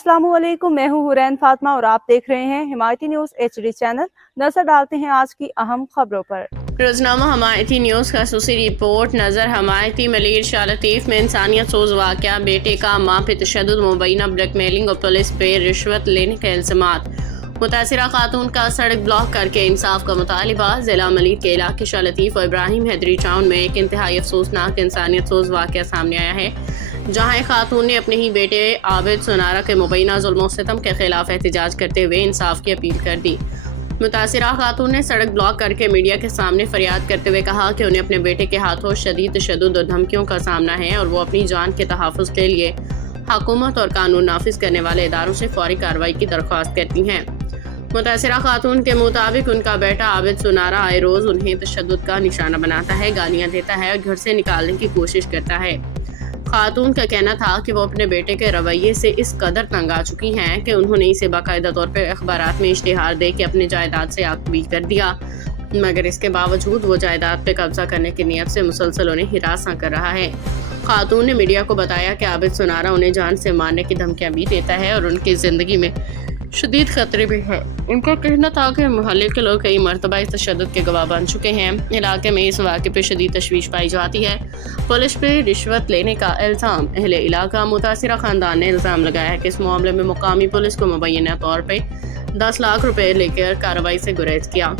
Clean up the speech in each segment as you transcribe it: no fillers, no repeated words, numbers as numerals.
अस्सलाम वालेकुम, मैं हूँ हुरैन फातिमा और आप देख रहे हैं हिमायती न्यूज़ HD चैनल। नजर डालते हैं आज की अहम खबरों पर। रोजनामा हमायती न्यूज़ का खसूसी रिपोर्ट नज़र हमायती मलिर शाह लतीफ़ में इंसानियत सोज वाक़या, बेटे का माँ पे तशद्दुद, मुबैना ब्लैकमेलिंग और पुलिस पे रिश्वत लेने के इल्ज़ामात। मुतासिरा खातून का सड़क ब्लॉक करके इंसाफ का मुतालिबा। ज़िला मलिर के इलाके शाह लतीफ़ और इब्राहिम हैदरी टाउन में एक इंतहाई अफसोसनाक इंसानियत सोज वाक़या सामने आया है, जहाँ एक खातून ने अपने ही बेटे आबिद सुनारा के मुबैना जुल्म और सितम के खिलाफ एहतजाज करते हुए इंसाफ की अपील कर दी। मुतासिरा खातून ने सड़क ब्लॉक करके मीडिया के सामने फरियाद करते हुए कहा कि उन्हें अपने बेटे के हाथों शदीद तशद्दुद और धमकियों का सामना है और वो अपनी जान के तहफ़्फ़ुज़ के लिए हुकूमत और कानून नाफिज करने वाले इदारों से फौरी कार्रवाई की दरख्वास्त करती हैं। मुतासिरा खातून के मुताबिक उनका बेटा आबिद सुनारा आए रोज़ उन्हें तशद्दुद का निशाना बनाता है, गालियाँ देता है और घर से निकालने की कोशिश करता है। खातून का कहना था कि वो अपने बेटे के रवैये से इस कदर तंग आ चुकी हैं कि उन्होंने इसे बाकायदा तौर पर अखबारात में इश्तिहार दे के अपने जायदाद से आकबी कर दिया, मगर इसके बावजूद वो जायदाद पे कब्जा करने की नीयत से मुसलसल उन्हें हिरासा कर रहा है। खातून ने मीडिया को बताया कि आबिद सुनारा उन्हें जान से मारने की धमकियां भी देता है और उनकी ज़िंदगी में शदीद खतरे भी है। उनका कहना था कि मोहल्ले के लोग कई मरतबा इस तशद्दुद के गवाह बन चुके हैं। इलाके में इस वाक़े पे शदीद तशवीश पाई जाती है। पुलिस पे रिश्वत लेने का इल्ज़ाम। अहले इलाका मुतासिरा ख़ानदान ने इल्ज़ाम लगाया है कि इस मामले में मुकामी पुलिस को मुबैना तौर पर 10 लाख रुपए लेकर कार्रवाई से गुरेज किया।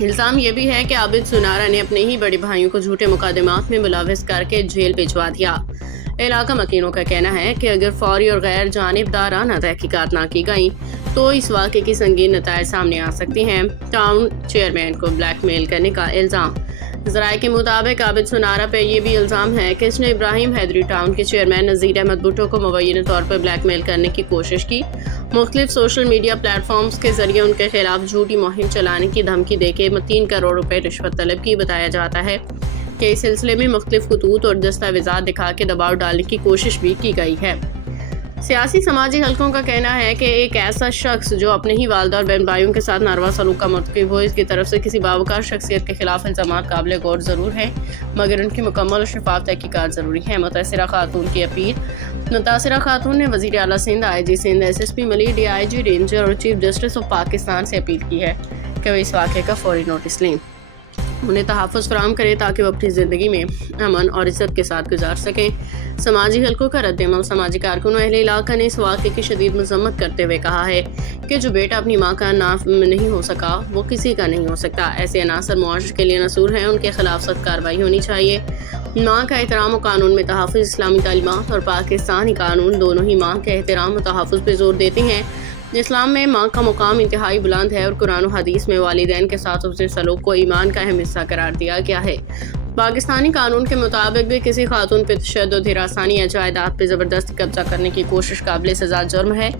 इल्ज़ाम ये भी है कि आबिद सुनारा ने अपने ही बड़े भाइयों को झूठे मुकदमात में मुलव्वस करके जेल भिजवा दिया। इलाका मकीनों का कहना है कि अगर फौरी और गैर जानिबदाराना तहकीकात ना की गई तो इस वाक़े की संगीन नतायज सामने आ सकती हैं। टाउन चेयरमैन को ब्लैकमेल करने का इल्ज़ाम। ज़राए के मुताबिक आबिद सुनारा पर यह भी इल्ज़ाम है कि इसने इब्राहिम हैदरी टाउन के चेयरमैन नज़ीर अहमद भुट्टो को मुबैना तौर पर ब्लैकमेल करने की कोशिश की। मुख्तलिफ सोशल मीडिया प्लेटफॉर्म्स के जरिए उनके खिलाफ झूठी मुहिम चलाने की धमकी देके 3 करोड़ रुपए रिश्वत तलब की। बताया जाता है कि इस सिलसिले में मुख्तलिफ खतूत और दस्तावेज़ात दिखा के दबाव डालने की कोशिश भी की गई है। सियासी समाजी हलकों का कहना है कि एक ऐसा शख्स जो अपने ही वालिदा और बहन भाइयों के साथ नारवा सलूक का मुर्तकिब हो, इसकी तरफ से किसी बावकार शख्सियत के खिलाफ इल्ज़ामात काबिल गौर ज़रूर है, मगर उनकी मुकम्मल और शफाफ तहकीकात ज़रूरी है। मुतासिरा खातून की अपील। मुतासिरा खातून ने वज़ीर आला Sindh, IG Sindh, SSP Malir, DIG ranger और चीफ जस्टिस ऑफ पाकिस्तान से अपील की है कि वे इस वाक़े का फौरी नोटिस लें, उन्हें तहफ़्फ़ुज़ फराहम करें ताकि वो अपनी ज़िंदगी में अमन और इज़्ज़त के साथ गुजार सकें। समाजी हलकों का रद्द-ए-अमल। समाजी कारकुनों अहले इलाका ने इस वाक़े की शदीद मज़म्मत करते हुए कहा है कि जो बेटा अपनी माँ का नाफ नहीं हो सका वो किसी का नहीं हो सकता। ऐसे अनासर मुआशरे के लिए नसूर हैं, उनके खिलाफ सख्त कार्रवाई होनी चाहिए। माँ का एहतराम और कानून में तहफ़्फ़ुज़। इस्लामी तालीमात और पाकिस्तानी कानून दोनों ही माँ के एहतराम और तहफ़्फ़ुज़ पर जोर देते हैं। इस्लाम में माँ का मुकाम इंतहाई बुलंद है और कुरान और हदीस में वालिदैन के साथ उसने सलूक को ईमान का अहम हिस्सा करार दिया गया है। पाकिस्तानी कानून के मुताबिक भी किसी खातून पर तशद्दुद, हिरासानी या जायदाद पर ज़बरदस्ती कब्जा करने की कोशिश काबिल सज़ा जुर्म है।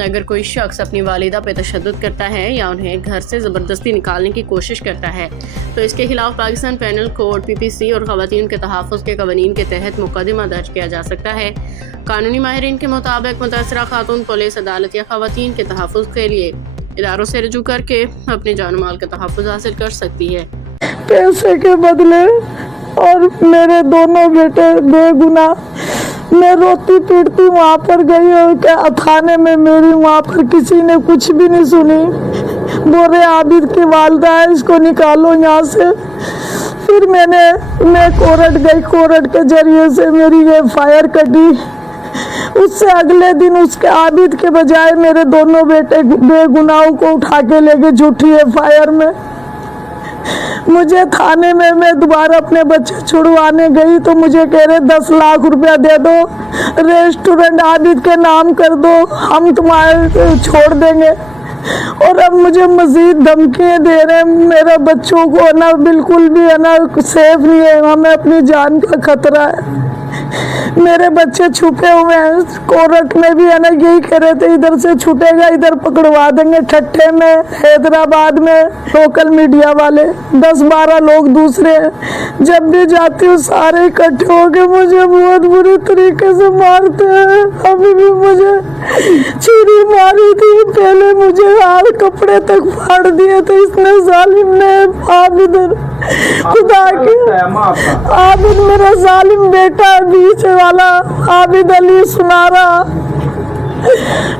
अगर कोई शख्स अपनी वालिदा पर तशद्दुद करता है या उन्हें घर से ज़बरदस्ती निकालने की कोशिश करता है तो इसके खिलाफ पाकिस्तान पेनल कोड PPC और ख़वातीन के तहफ़्फ़ुज़ के क़वानीन के तहत मुकदमा दर्ज किया जा सकता है। कानूनी माहिरीन के मुताबिक मुतासिरा खातून पुलिस, अदालत या ख़वातीन के तहफ़्फ़ुज़ के लिए इदारों से रुजू करके अपने जान माल का तहफ़्फ़ुज़ हासिल कर सकती है। पैसे के बदले और मेरे दोनों बेटे बेगुनाह, मैं रोती पीटती वहाँ पर गई और क्या थाने में मेरी वहाँ पर किसी ने कुछ भी नहीं सुनी। बोले आबिद की वालिदा है, इसको निकालो यहाँ से। फिर मैं कोर्ट गई, कोर्ट के जरिए से मेरी FIR कटी। उससे अगले दिन उसके आबिद के बजाय मेरे दोनों बेटे बेगुनाहों को उठा के ले गए झूठी FIR में। मुझे थाने में मैं दोबारा अपने बच्चे छुड़वाने गई तो मुझे कह रहे 10 लाख रुपया दे दो, रेस्टोरेंट आबिद के नाम कर दो, हम तुम्हारे छोड़ देंगे। और अब मुझे मजीद धमकियाँ दे रहे हैं। मेरे बच्चों को ना बिल्कुल भी है ना सेफ नहीं है, हमें अपनी जान का खतरा है। मेरे बच्चे छुपे हुए हैं। कोर्ट में भी है ना यही कह रहे थे इधर से छूटेगा इधर पकड़वा देंगे। ठट्ठे में हैदराबाद में लोकल मीडिया वाले 10-12 लोग दूसरे हैं। जब भी जाती हूँ सारे इकट्ठे होके मुझे बहुत बुरी तरीके से मारते हैं। अभी भी मुझे छुरी मारी थी, पहले मुझे हाथ कपड़े तक फाड़ दिए थे इसने जालिम ने। आबिद खुदा के आबिद मेरा जालिम बेटा बीच वाला आबिद अली सुनारा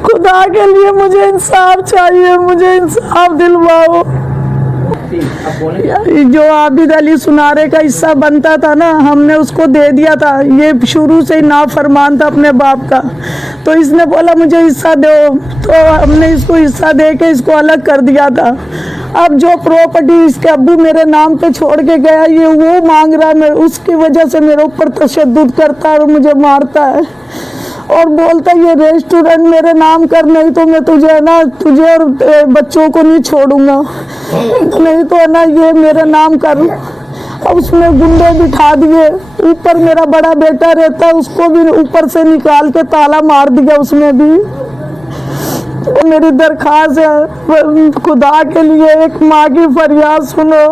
खुदा के लिए मुझे इंसाफ चाहिए, मुझे इंसाफ दिलवाओ। जो आबिद अली सुनारे का हिस्सा बनता था ना, हमने उसको दे दिया था। ये शुरू से ही नाफरमान था अपने बाप का, तो इसने बोला मुझे हिस्सा दो, तो हमने इसको हिस्सा दे के इसको अलग कर दिया था। अब जो प्रॉपर्टी इसके अब्बू मेरे नाम पे छोड़ के गया, ये वो मांग रहा है। मैं उसकी वजह से मेरे ऊपर तशद्दुद करता है और मुझे मारता है और बोलता है ये रेस्टोरेंट मेरे नाम कर, नहीं तो मैं तुझे ना, तुझे और बच्चों को नहीं छोड़ूंगा, नहीं तो है ना ये मेरे नाम कर। अब उसमें गुंडे बिठा दिए। ऊपर मेरा बड़ा बेटा रहता है, उसको भी ऊपर से निकाल के ताला मार दिया उसमें भी। तो मेरी दरख्वास्त है, खुदा के लिए एक माँ की फरियाद सुनो।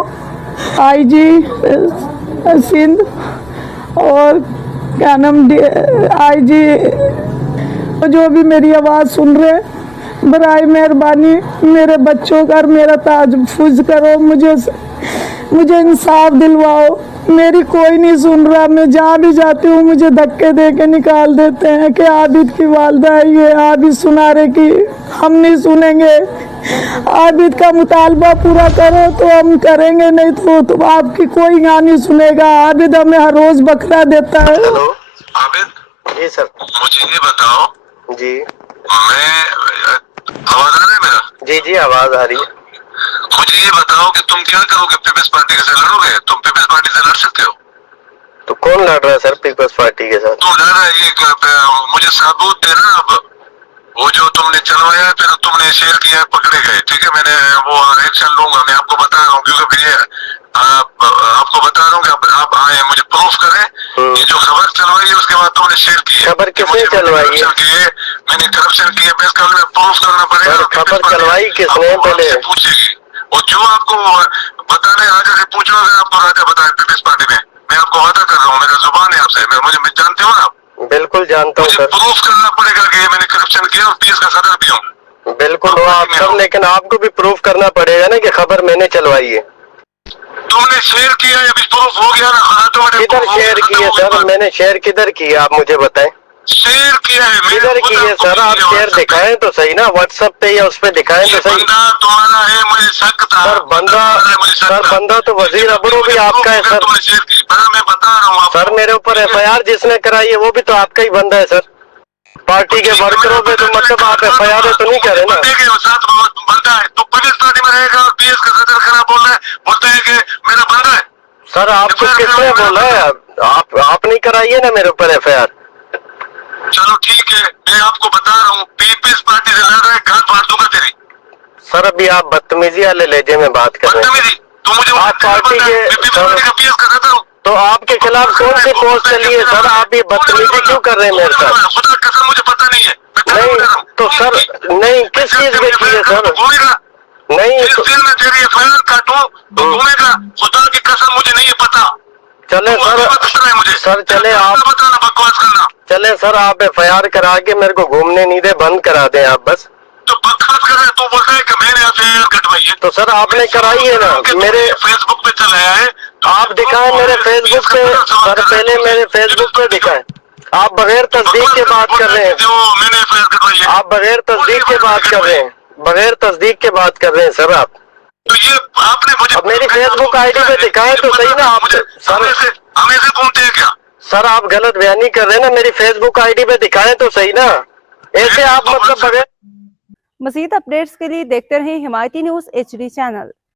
आईजी सिंध और क्या नाम आईजी, जो भी मेरी आवाज़ सुन रहे, बराए मेहरबानी मेरे बच्चों का और मेरा तहफ़्फ़ुज़ करो, मुझे इंसाफ दिलवाओ। मेरी कोई नहीं सुन रहा, मैं जहाँ भी जाती हूँ मुझे धक्के दे के निकाल देते हैं कि आबिद की वालदा है, ये आबिद सुनारे की, हम नहीं सुनेंगे। आबिद का मुतालबा पूरा करो तो हम करेंगे, नहीं तो आपकी कोई यहाँ नहीं सुनेगा। आबिद हमें हर रोज बकरा देता है। हेलो आबिद जी सर, मुझे ये बताओ जी, मैं आवाज आ रहा है मेरा? जी जी आवाज आ रही है। मुझे ये बताओ कि तुम क्या करोगे, पीपल्स पार्टी के साथ लड़ोगे? तुम पीपल्स पार्टी से लड़ सकते हो? तो कौन लड़ रहा है सर पीपल्स पार्टी के साथ? तुम लड़ रहा है, ये मुझे सबूत देना। अब वो जो तुमने चलवाया फिर तुमने शेयर किया, पकड़े गए, ठीक है, मैंने वो एक्शन लूंगा। मैं आपको बता रहा हूँ क्योंकि ये आपको बता रहा हूँ कि आप आए मुझे प्रूफ करें। ये जो खबर चलवाई है उसके बाद तुमने शेयर की है। खबर किसने चलवाई है? मैंने करप्शन किया, इसका में प्रूफ करना पड़ेगा। खबर चलवाई किसने पहले पूछेगी, और जो आपको बताने राजा से पूछो, अगर आपको राजा बताए पीपल्स पार्टी में, मैं आपको वादा कर रहा हूँ, मेरा जुबान है आपसे, मुझे जानते हो ना आप? बिल्कुल जानता हूँ सर। प्रूफ करना पड़ेगा कि मैंने करप्शन किया और पीएस का सदर भी हूँ। बिल्कुल वो आप सर, लेकिन आपको भी प्रूफ करना पड़ेगा ना कि खबर मैंने चलवाई है। तुमने शेयर किया है, अभी प्रूफ हो गया ना? किधर शेयर किया सर? मैंने शेयर किधर किया आप मुझे बताएं। शेयर किया है किधर किया सर? आप शेयर दिखाएं तो सही ना, व्हाट्सएप पे या उस पे दिखाएं तो सही। बंदा तुम्हारा है, मुझे शक था। सर बंदा तो वजीर अबरू भी आपका है सर। मैं बता रहा हूँ सर, मेरे ऊपर एफआईआर जिसने कराई है वो भी तो आपका ही बंदा है सर। पार्टी के वर्करों पे तो मतलब आप एफआईआर तो नहीं करे ना? बंदा है तो पुलिस पार्टी में रहेगा और पीएस का सदर खराब बोलता है कि मेरा बंदा है। सर आपको किसने बोला है? आप नहीं कराइए ना मेरे ऊपर एफआईआर। चलो ठीक है, मैं आपको बता रहा हूँ, पीपल्स पार्टी से लड़ रहा है, गांठ फाड़ दूंगा तेरी। सर अभी आप बदतमीजी वाले लहजे में बात कर रहे हैं। तो मुझे आप पार्टी के तो आपके खिलाफ कौन सी पोस्ट चली है सर? आप ये बदतमीजी क्यों कर रहे हैं मेरे साथ? खुदा कसम मुझे पता नहीं है। नहीं तो सर, नहीं किस चीज में की है सर? नहीं तो मैं तेरी एफआईआर काटूं तो घूमेगा? खुदा की कसम मुझे नहीं है पता। चले सर चले आप बकवास करना। चले सर आप एफआईआर करा के मेरे को घूमने नहीं दे, बंद करा दें आप बस। तो बकवास कर रहे, तो बोलता है कि मैंने एफआईआर कटवाई है। तो सर आपने कराई है ना, मेरे फेसबुक पे चलाया है, आप दिखाएं मेरे फेसबुक पे सर, पहले मेरे फेसबुक पे दिखाएं। आप बगैर तस्दीक के बात कर रहे हैं, जो मैंने एफआईआर कटवाई है। आप बगैर तस्दीक के बात कर रहे हैं, बगैर तस्दीक के बात कर रहे हैं सर आप। तो ये आपने मुझे अब मेरी फेसबुक आईडी पे दिखाएं तो सही ना आप सर। हमें से घूमते हैं क्या सर? आप गलत बयानी कर रहे हैं ना, मेरी फेसबुक आईडी पे दिखाएं तो सही ना, ऐसे आप मतलब बगैर। मज़ीद अपडेट्स के लिए देखते रहें हिमायती न्यूज़ HD चैनल।